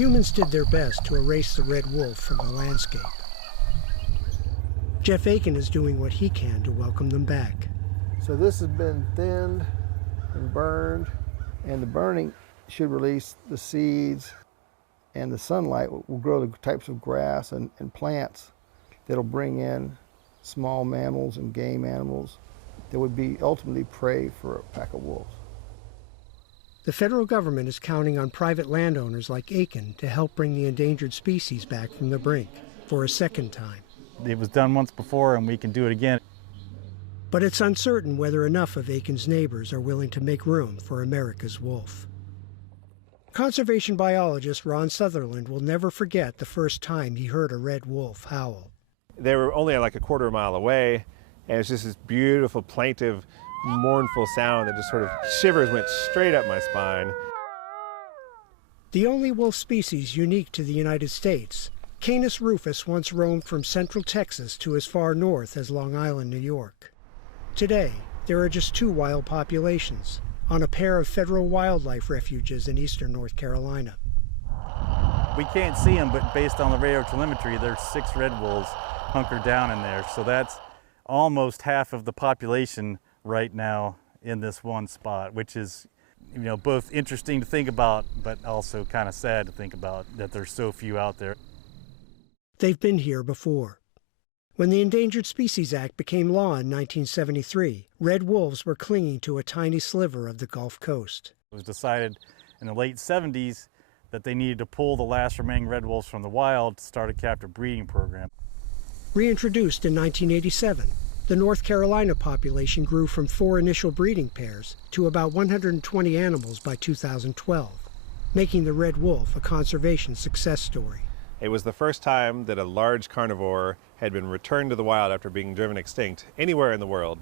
Humans did their best to erase the red wolf from the landscape. Jeff Aiken is doing what he can to welcome them back. So this has been thinned and burned, and the burning should release the seeds, and the sunlight will grow the types of grass and plants that'll bring in small mammals and game animals that would be ultimately prey for a pack of wolves. The federal government is counting on private landowners like Aiken to help bring the endangered species back from the brink for a second time. It was done once before, and we can do it again. But it's uncertain whether enough of Aiken's neighbors are willing to make room for America's wolf. Conservation biologist Ron Sutherland will never forget the first time he heard a red wolf howl. They were only like a quarter mile away, and it was just this beautiful, plaintive, mournful sound that just sort of shivers went straight up my spine. The only wolf species unique to the United States, Canis rufus once roamed from central Texas to as far north as Long Island, New York. Today, there are just 2 wild populations on a pair of federal wildlife refuges in eastern North Carolina. We can't see them, but based on the radio telemetry, there's 6 red wolves hunkered down in there. So that's almost half of the population right now in this one spot, which is, both interesting to think about, but also kind of sad to think about that there's so few out there. They've been here before. When the Endangered Species Act became law in 1973, red wolves were clinging to a tiny sliver of the Gulf Coast. It was decided in the late 70s that they needed to pull the last remaining red wolves from the wild to start a captive breeding program. Reintroduced in 1987, the North Carolina population grew from 4 initial breeding pairs to about 120 animals by 2012, making the red wolf a conservation success story. It was the first time that a large carnivore had been returned to the wild after being driven extinct anywhere in the world.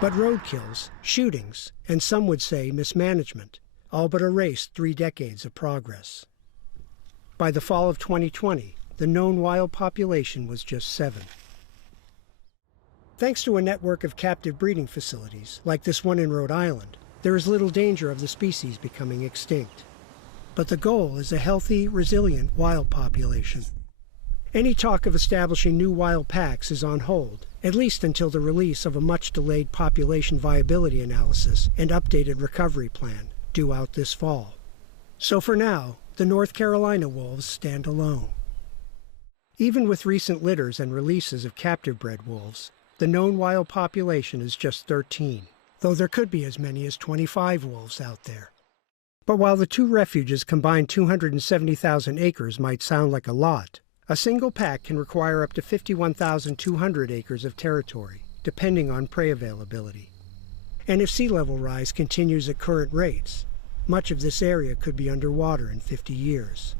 But roadkills, shootings, and some would say mismanagement all but erased 3 decades of progress. By the fall of 2020, the known wild population was just 7. Thanks to a network of captive breeding facilities, like this one in Rhode Island, there is little danger of the species becoming extinct. But the goal is a healthy, resilient wild population. Any talk of establishing new wild packs is on hold, at least until the release of a much-delayed population viability analysis and updated recovery plan due out this fall. So for now, the North Carolina wolves stand alone. Even with recent litters and releases of captive-bred wolves, the known wild population is just 13, though there could be as many as 25 wolves out there. But while the 2 refuges combined 270,000 acres might sound like a lot, a single pack can require up to 51,200 acres of territory, depending on prey availability. And if sea level rise continues at current rates, much of this area could be underwater in 50 years.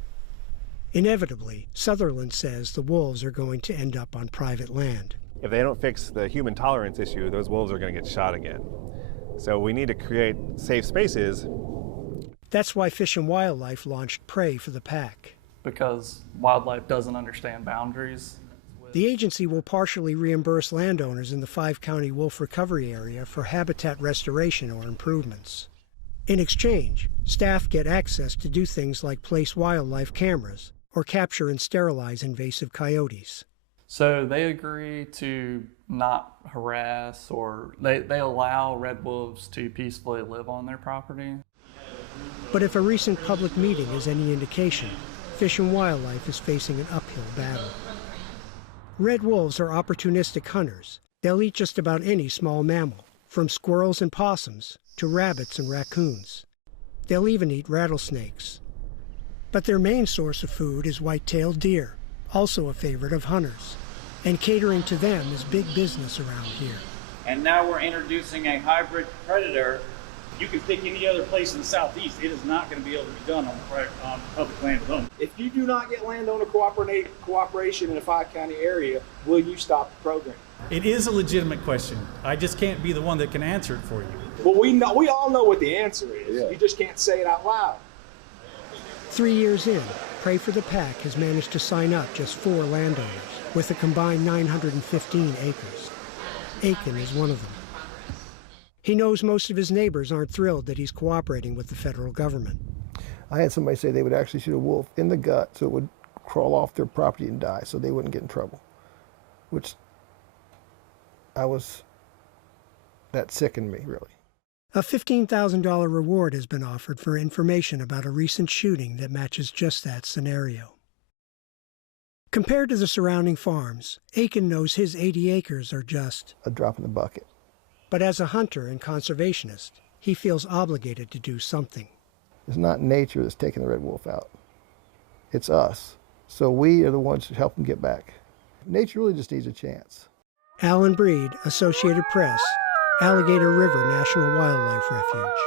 Inevitably, Sutherland says the wolves are going to end up on private land. If they don't fix the human tolerance issue, those wolves are going to get shot again. So we need to create safe spaces. That's why Fish and Wildlife launched Prey for the Pack. Because wildlife doesn't understand boundaries. The agency will partially reimburse landowners in the 5-county wolf recovery area for habitat restoration or improvements. In exchange, staff get access to do things like place wildlife cameras or capture and sterilize invasive coyotes. So they agree to not harass, or they allow red wolves to peacefully live on their property. But if a recent public meeting is any indication, Fish and Wildlife is facing an uphill battle. Red wolves are opportunistic hunters. They'll eat just about any small mammal, from squirrels and possums to rabbits and raccoons. They'll even eat rattlesnakes. But their main source of food is white-tailed deer, also a favorite of hunters. And catering to them is big business around here. And now we're introducing a hybrid predator. You can pick any other place in the southeast. It is not going to be able to be done on public land alone. If you do not get landowner cooperation in a 5-county area, will you stop the program? It is a legitimate question. I just can't be the one that can answer it for you. Well, we all know what the answer is. Yeah. You just can't say it out loud. 3 years in, Prey for the Pack has managed to sign up just 4 landowners with a combined 915 acres. Aiken is one of them. He knows most of his neighbors aren't thrilled that he's cooperating with the federal government. I had somebody say they would actually shoot a wolf in the gut so it would crawl off their property and die so they wouldn't get in trouble, which that sickened me, really. A $15,000 reward has been offered for information about a recent shooting that matches just that scenario. Compared to the surrounding farms, Aiken knows his 80 acres are just a drop in the bucket. But as a hunter and conservationist, he feels obligated to do something. It's not nature that's taking the red wolf out. It's us. So we are the ones who help them get back. Nature really just needs a chance. Alan Breed, Associated Press, Alligator River National Wildlife Refuge.